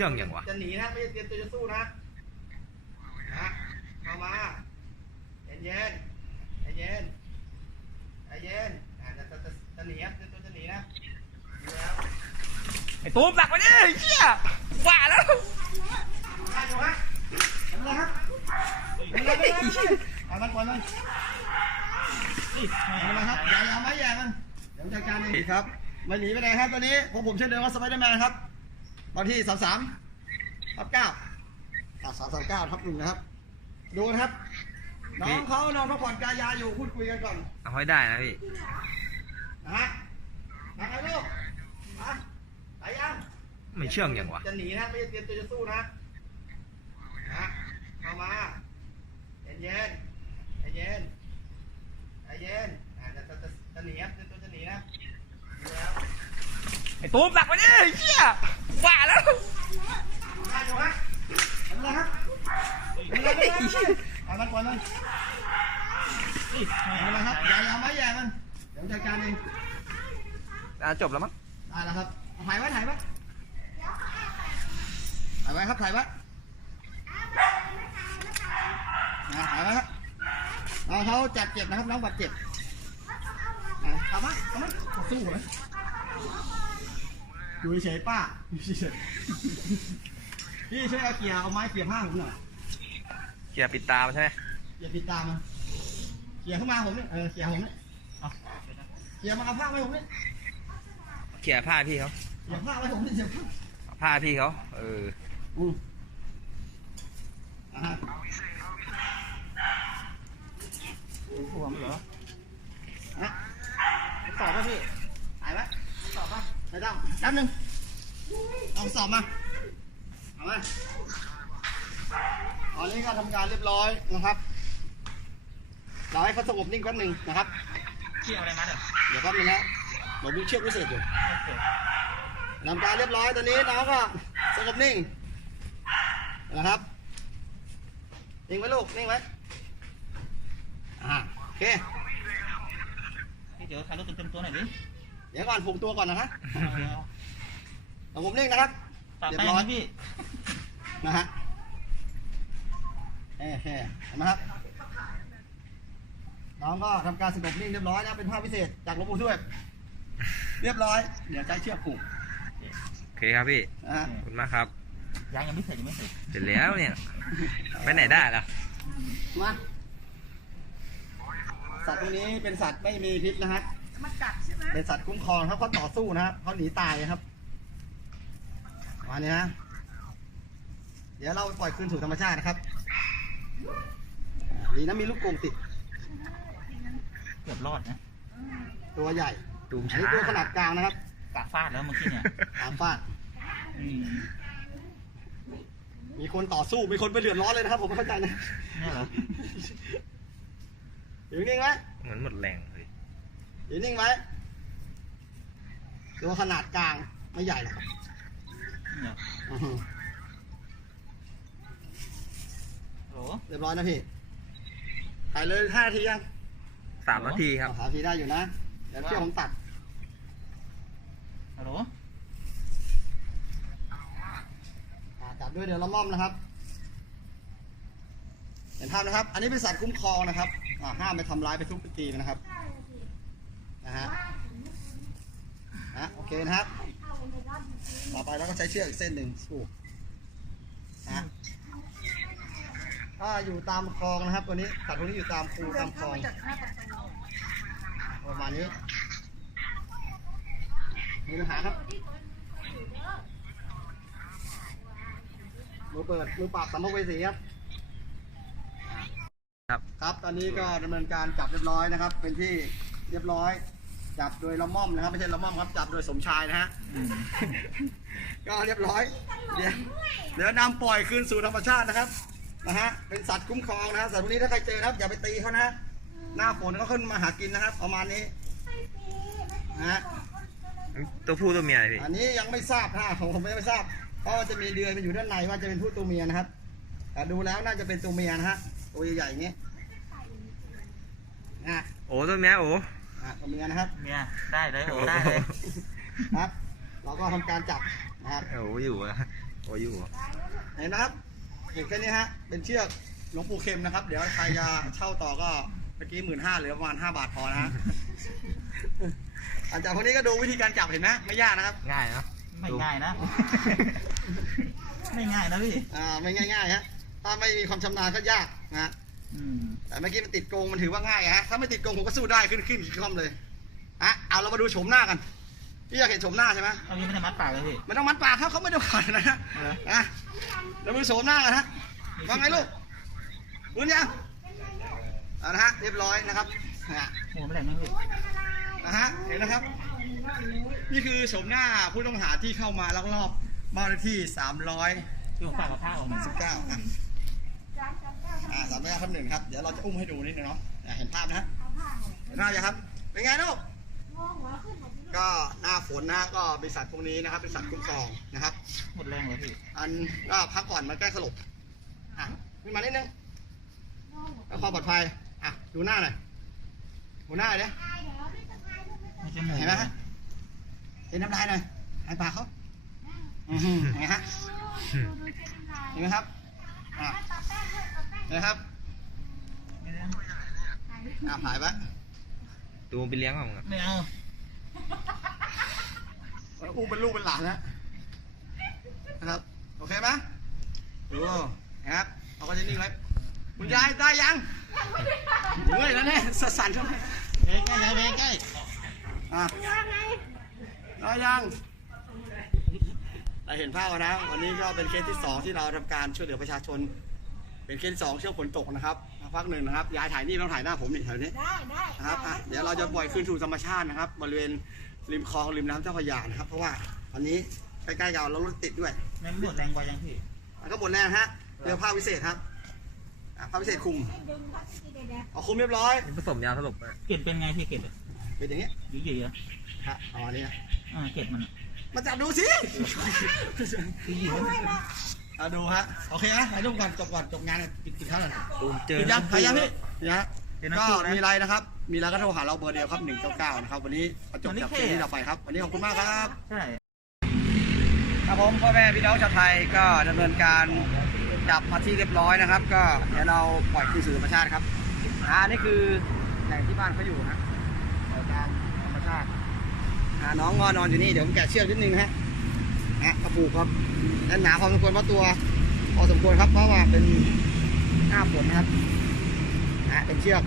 เรื่องอย่างวะจะหนีนะไม่ใช่เตรียมตัวจะสู้นะนะเข้ามาเย็นเย็นใจเย็นใจเย็นอ่าจะจะจะจะหนีครับเตรียมตัวจะหนีนะหนีแล้วไอ้ตูมหลักไปดิไอ้เหี้ยว่าแล้วได้อยู่ฮะทำอะไรครับทำอะไรครับเอามันก่อนเลยเอาละครับอย่าอย่าไม่แย่มันเดี๋ยวจัดการเองครับไม่หนีไปไหนครับตอนนี้ผมผมเช่นเดิมว่าสไปเดอร์แมนครับ ตอนที่สามสามทับเก้าสามสามสามเก้าทับหนึ่งนะครับ ดูนะครับ น้องเขานอนพักผ่อนกายาอยู่พูดคุยกันก่อน เอาให้ได้นะพี่ นะฮะมาไงลูกมาไปยังไม่เชื่องอย่างวะ จะหนีนะ ไม่ใช่เตรียมตัวจะสู้นะนะ เข้ามาเย็นเย็นใจเย็นใจเย็นอ่าจะจะจะจะหนีครับเตรียมตัวจะหนีนะหนีแล้วไอ้ตูมหลักไปดิไอ้เหี้ย ว่าแล้วได้อยู่ฮะทำอะไรครับทำอะไรครับเอามันก่อนเลยเอาละครับอย่าอาไม่แย่มัน เดี๋ยวจัดการเองอะจบแล้วมั้งได้แล้วครับถ่ายไว้ถ่ายไว้ถ่ายไว้ครับถ่ายไว้นะถ่ายไว้ครับน้องเขาจัดเจ็บนะครับน้องบาดเจ็บอะเอามาเอามาสู้เลย อยู่เฉยๆป้าอยู่เฉยๆพี่ช่วยเอาเกียร์เอาไม้เกียร์ผ้าผมหน่อยเกียร์ปิดตามันใช่ไหมอย่าปิดตามันเกียร์เข้ามาผมนี่เออเกียร์ผมนี่เอาเกียร์มาเอาผ้าไว้ผมนี่เกียร์ผ้าพี่เขาเกียร์ผ้าไว้ผมนี่เกียร์ผ้าเอาผ้าพี่เขาเอออืมอ่าฮะหัวมันเหรออะสอบป่ะพี่หายไหมสอบป่ะ ไม่ต้องแป๊บนึงเอาสอบมา เอามาตอนนี้ก็ทำการเรียบร้อยนะครับ เราให้เขาสงบนิ่งแป๊บนึงนะครับ เกี่ยวอะไรมาเด้อเดี๋ยวแป๊บนึงนะผมมีเชือกพิเศษอยู่ทำการเรียบร้อยตอนนี้น้องก็สงบนิ่งนะครับ นิ่งไว้ลูก นิ่งไว้อ่าโอเค เดี๋ยวถ่ายรูปเต็มๆตัวหน่อยดิ เดี๋ยวก่อนผูกตัวก่อนนะคะเอาสงบนิ่งนะครับตัดเรียไปบร้อยนะพี่ นะฮะเฮ้เฮ้เห็นไหมครับ น้องก็ทำการสงบนิ่งเรียบร้อยนะเป็นภาพพิเศษจากหลวงปู่ทวดเรียบร้อย เดี๋ยวใช้เชือกผูกโอเคครับพี่นะฮะ ขอบคุณมากครับ ยังยังไม่เสร็จยังไม่เสร็จ เสร็จแล้วเนี่ย ไปไหนได้ล่ะ มา สัตว์ตัวนี้เป็นสัตว์ไม่มีพิษนะฮะ มันกัดใช่ไหม เป็นสัตว์คุ้มครองครับเขาต่อสู้นะครับเขาหนีตายครับมาเนี่ยฮะเดี๋ยวเราปล่อยคืนสู่ธรรมชาตินะครับดีนะมีลูกกรงติด เกือบรอดนะ ตัวใหญ่ตูมอันช้านี้ตัวขนาดกลางนะครับกะฟาดแล้วเมื่อกี้เนี่ยตามฟาด อืมมีคนต่อสู้ มีคนไปเดือดร้อนเลยนะครับ ผมไม่เข้าใจนะเนี่ยเหรออยู่นิ่งไว้เหมือนหมดแรงเลยอยู่นิ่งไว้ตัวขนาดกลางไม่ใหญ่หรอกเนี่ยอื้อหือโหลเรียบร้อยนะพี่ถ่ายเลยห้านาทียังสามนาทีครับ สามนาทีได้อยู่นะ เดี๋ยวเที่ยวผมตัด ฮัลโหลอ่าจับด้วยเดี๋ยวละม่อมนะครับ เห็นภาพนะครับ อันนี้เป็นสัตว์คุ้มครองนะครับอ่าห้ามไปทำร้ายไปทุบไปตีมันนะครับ นะฮะนะโอ เคนะครับ ต่อไปเราก็ใช้เชือกอีกเส้นหนึ่งสู้นะถ้าอยู่ตามคลองนะครับ ตัวนี้สัตว์ตัวนี้อยู่ตามคูตามคลองจากหน้าประตูประมาณนี้มีปัญหาครับมือเปิดมือปราบสัมภเวสีครับครับ ครับ ตอนนี้ก็ดำเนินการจับเรียบร้อยนะครับ เป็นที่เรียบร้อย จับโดยละม่อมนะครับไม่ใช่ละม่อมครับจับโดยสมชายนะฮะอืมก็เรียบร้อย เดี๋ยวเดี๋ยวนำปล่อยคืนสู่ธรรมชาตินะครับนะฮะเป็นสัตว์คุ้มครองนะครับสัตว์พวกนี้ถ้าใครเจอนะครับอย่าไปตีเขานะฮะหน้าฝนก็ขึ้นมาหากินนะครับ ประมาณนี้นะฮะตัวผู้ตัวเมียเลยพี่อันนี้ยังไม่ทราบนะผมผมยังไม่ทราบเพราะมันจะมีเดือนมันอยู่ด้านในว่าจะเป็นผู้ตัวเมียนะครับแต่ดูแล้วน่าจะเป็นตัวเมียนะฮะตัวใหญ่ๆอย่างนี้นะโอ้ตัวเมียโอ้ อะตัวเมียนะครับเมียได้เลยโอ้ได้เลยครับ เราก็ทำการจับนะครับโอ้อยู่อะโอ้ยอยู่เห็นนะครับ เห็นแค่นี้ฮะ เป็นเชือกหลวงปู่เข็มนะครับ เดี๋ยวใครจะเช่าต่อก็เมื่อกี้หมื่นห้าเหลือประมาณห้าบาทพอนะฮะอาจารย์คนนี้ก็ดูวิธีการจับเห็นไหมไม่ยากนะครับ ง่ายเนอะไม่ง่ายนะ ไม่ง่ายนะพี่ อ่าไม่ง่ายๆฮะถ้าไม่มีความชำนาญก็ยากนะฮะอืม แต่เมื่อกี้มันติดกรงมันถือว่าง่ายฮะถ้าไม่ติดกรงผมก็สู้ได้ขึ้นขึ้นคล่อมเลยอะเอาเรามาดูโฉมหน้ากันพี่อยากเห็นโฉมหน้าใช่ไหมเอาพี่ไม่ได้มัดปากเลยพี่ไม่ต้องมัดปากเขาเขาไม่ได้ผ่านนะฮะเอาเหรออะเรามาดูโฉมหน้ากันฮะว่าไงลูกรู้ยังเอานะฮะเรียบร้อยนะครับนะโหัวไม่แหลมนะพี่นะฮะเห็นนะครับ นี่คือโฉมหน้าผู้ต้องหาที่เข้ามาลักลอบบ้านเลขที่319พี่ผมฝากกับผ้าออกมาอะ อ่าสามร้อยทับหนึ่งครับ เดี๋ยวเราจะอุ้มให้ดูนิดนึงเนาะอะเห็นภาพนะฮะเห็นภาพยังครับ เป็นไงลูก ก็หน้าฝนนะก็บริษัทพวกนี้นะครับบริษัทคุ้มครองนะครับ หมดแรงเลยพี่ อันก็พักก่อนมาแก้สลบอะขึ้นมานิดนึงแล้วความปลอดภัย อะ ดูหน้าหน่อยดูหน้าหน่อยดิไม่ใช่หมูเห็นไหมฮะเห็นน้ำลายหน่อยหายปากเขาอือหือเห็นไหมฮะเห็นไหมครับอะเห็ นไหมครับไม่ได้อะหายไปตูมไปเลี้ยงของมึงอะไม่เอาอู้เป็นลูกเป็นหลานแล้วนะครับ โอเคไหมดูนะครับเราก็จะนิ่งไว้คุณยายได้ยังเมื่อยแล้วเนี่ยสั่นๆใช่ไหมใกล้ใกล้ใกล้ใกล้อะได้ยังเราเห็นภาพแล้วนะ วันนี้ก็เป็นเคสที่สองที่เราทำการช่วยเหลือประชาชน เป็นเคสที่สองช่วงฝนตกนะครับพักหนึ่งนะครับยายถ่ายนี่ต้องถ่ายหน้าผมนี่แถวนี้ได้ได้นะครับอะเดี๋ยวเราจะปล่อยคืนสู่ธรรมชาตินะครับ บริเวณริมคลองริมน้ำเจ้าพระยานะครับ เพราะว่าวันนี้ใกล้ๆกับเรารถติดด้วยแม่งหมดแรงกว่ายังพี่แล้วก็หมดแรงฮะเรือผ้าพิเศษครับอะผ้าพิเศษคลุมดึงครับที่เด็ดเอาคลุมเรียบร้อยนี่ผสมยาสลบอะเกล็ดเป็นไงพี่เกล็ดเป็นอย่างนี้หรือเยอะฮะเอาอันนี้นะๆอ่าเกล็ดมันมาจับดูสิคือ เยอะเอาดูฮะ โอเคนะถ่ายรูปก่อนจบก่อนจบงานเนี่ยปิดปิดเท่าไหร่ตูมเจอปิดยังถ่ายยังพี่นะฮะเดี๋ยวนะก็พี่มีอะไรนะครับ มีอะไรก็โทรหาเราเบอร์เดียวครับ199นะครับ วันนี้ประจบจากเคสที่เราไปครับ วันนี้ขอบคุณมากครับ ใช่ครับผมพ่อแม่พี่น้องชาวไทยก็ดำเนินการจับมาที่เรียบร้อยนะครับ ก็เดี๋ยวเราปล่อยคืนสู่ธรรมชาติครับอ่านี่คือแหล่งที่บ้านเขาอยู่นะปล่อยตามธรรมชาติอ่าน้องงอนอนอยู่นี่เดี๋ยวผมแกะเชือกนิดนึงฮะ นะกระปูกครับแน่นหนาพอสมควรเพราะตัวพอสมควรครับเพราะว่าเป็นหน้าฝนนะครับนะเป็นเชือก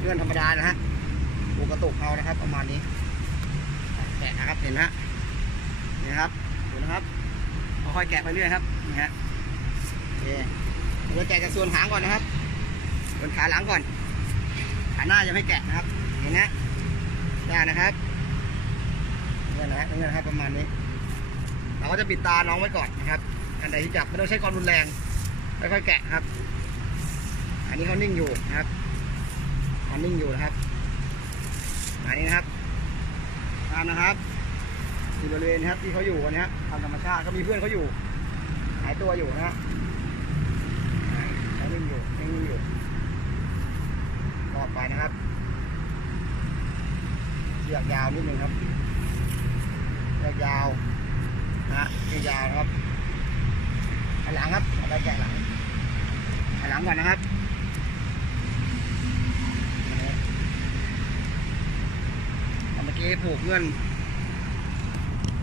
เลื่อนธรรมดานะฮะปูกระตุกเอานะครับ ประมาณนี้แกะนะครับเห็นฮะนี่ครับดูนะครับค่อยแกะไปเรื่อยครับนี่ฮะโอเคเราจะแกะจากส่วนหางก่อนนะครับส่วนขาหลังก่อนขาหน้ายังไม่แกะนะครับเห็นนะได้นะครับนี่นะฮะนี่นะครับประมาณนี้ เราก็จะปิดตาน้องไว้ก่อนนะครับอันใดที่จับไม่ต้องใช้ความรุนแรงค่อยๆแกะครับ อันนี้เขานิ่งอยู่นะครับเขานิ่งอยู่นะครับอันนี้นะครับตามนะครับที่บริเวณครับที่เขาอยู่กันนะฮะตามธรรมชาติก็มีเพื่อนเขาอยู่หายตัวอยู่นะฮะเขานิ่งอยู่นิ่งอยู่รอดไปนะครับเชือกยาวนิดนึงครับเชือกยาว นะฮะเชือยาวนะครับหันหลังครับอะไรแกะหลังหันหลังก่อนนะครับเมื่อกี้ผูกเงื่อน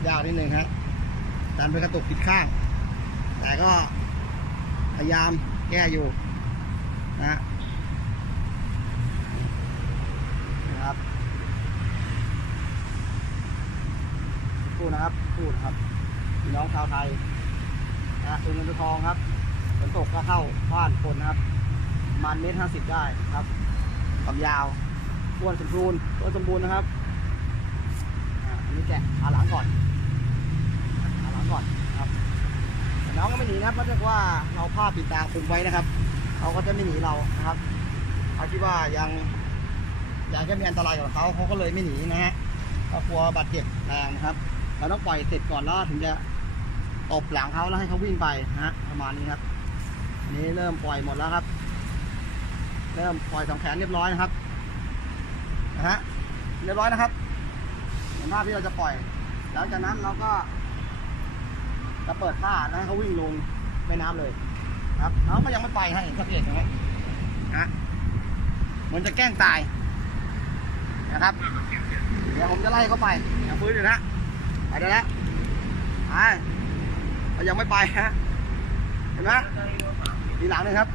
ยาวนิดนึงครับดันไปกระตุกผิดข้าง แต่ก็พยายามแก้อยู่นะนะครับพูดนะครับพูดนะครับ พี่น้องชาวไทยนะตัวเงินตัวทองครับฝนตกก็เข้าบ้านคนนะครับประมันเมตรห้าสิบได้ครับความยาวอ้วนสมบูรณ์ตัวสมบูรณ์นะครับอันนี้แกะขาหลังก่อนขาหลังก่อนครับน้องก็ไม่หนีนะครับเพราะว่าเราผ้าปิดตาคุมไว้นะครับเขาก็จะไม่หนีเรานะครับเขาคิดว่ายังยังจะมีอันตรายกับเขาเขาก็เลยไม่หนีนะฮะเขากลัวบาดเจ็บแรงนะครับเราต้องปล่อยเสร็จก่อนแล้วถึงจะ ตบหลังเขาแล้วให้เขาวิ่งไปนะฮะประมาณนี้ครับนี้เริ่มปล่อยหมดแล้วครับ เริ่มปล่อยสองแขนเรียบร้อยนะครับนะฮะเรียบร้อยนะครับเห็นภาพที่เราจะปล่อยหลังจากนั้นเราก็จะเปิดท่าแล้วให้เขาวิ่งลงแม่น้ำเลย ครับเขาก็ยังไม่ไปฮะเห็นสังเกตไหมฮะเหมันจะแกล้งตายนะครับ เดี๋ยวผมจะไล่เขาไปอยังฟื้นอยู่นะไปได้แล้วไป ยังไม่ไปฮะ เห็นไหมดีหลังนึงครับ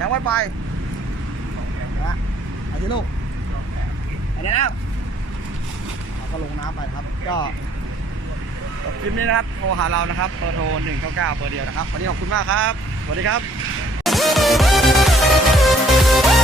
ยังไม่ไปนะเอาที่ลูกอันนี้นะก็ลงน้ำไปครับ ก็คลิปนี้นะครับโทรหาเรานะครับเบอร์โทร199เบอร์เดียวนะครับ วันนี้ขอบคุณมากครับ สวัสดีครับ